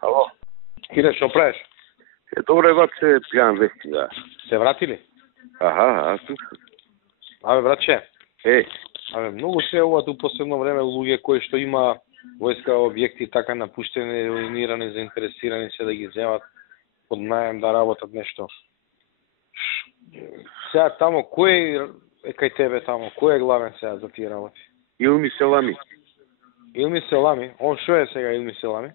Ало. Кире, што правиш? Добре, бат, се пијан вести, да. Се вратили? Аха, тук. Абе, братче, Е, абе, многу се ова ту последно време луѓе кои што има војска објекти така напуштени, руинирани, заинтересирани се да ги земат под наем да работат нешто. Сега тамо, кој е кај тебе тамо? Кој е главен сега за тие работи? Илми Селами. Илми Селами? Он шо е сега Илми Селами?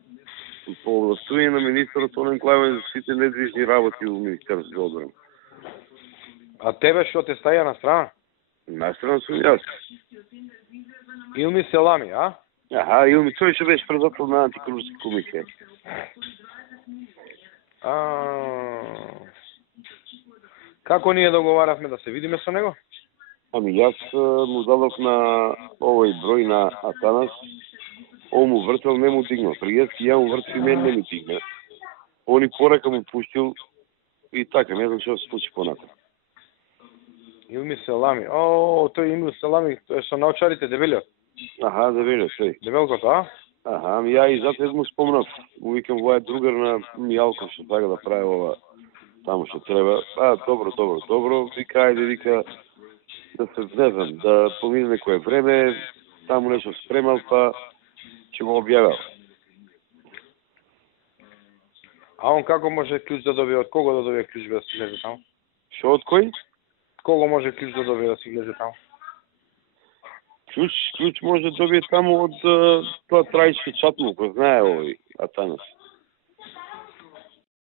По овластување на министерот, он е главен за сите недвижни работи во Министерството за одбрана. А тебе што те стаја на страна? Настрана сум јас. Илми Селами, а? Аха, Илми, тој што беше председател на антикорупска комисија. Како ние договаравме да се видиме со него? Ами јас му дадов на овој број на Атанас, он му вртел, не му дигнал. Пријески ја му вртел, мен не ми дигна. Он и порака му пуштил и така, не знам што се случи понатаму. Илми Селами. О, тој Илми Селами, тој со научарите дебелиот. Аха, да веле, тој. Дебелкото, а? Аха, ами ја и затоа му спомнав. Му викам, ова е другар на Мијалков што така да прави ова таму што треба. Добро, вика, ајде, вика, да се знезам, да помине некое време, таму нешто спремал, па ќе го објавил. А он како може клjuč да добие, од кого да добие клjuč да си влезе таму? Што од кој? Кого може клjuč да добие да си влезе таму? Клjuč може да добие таму од тоа трајчки чатму, кој знае овој Атанас.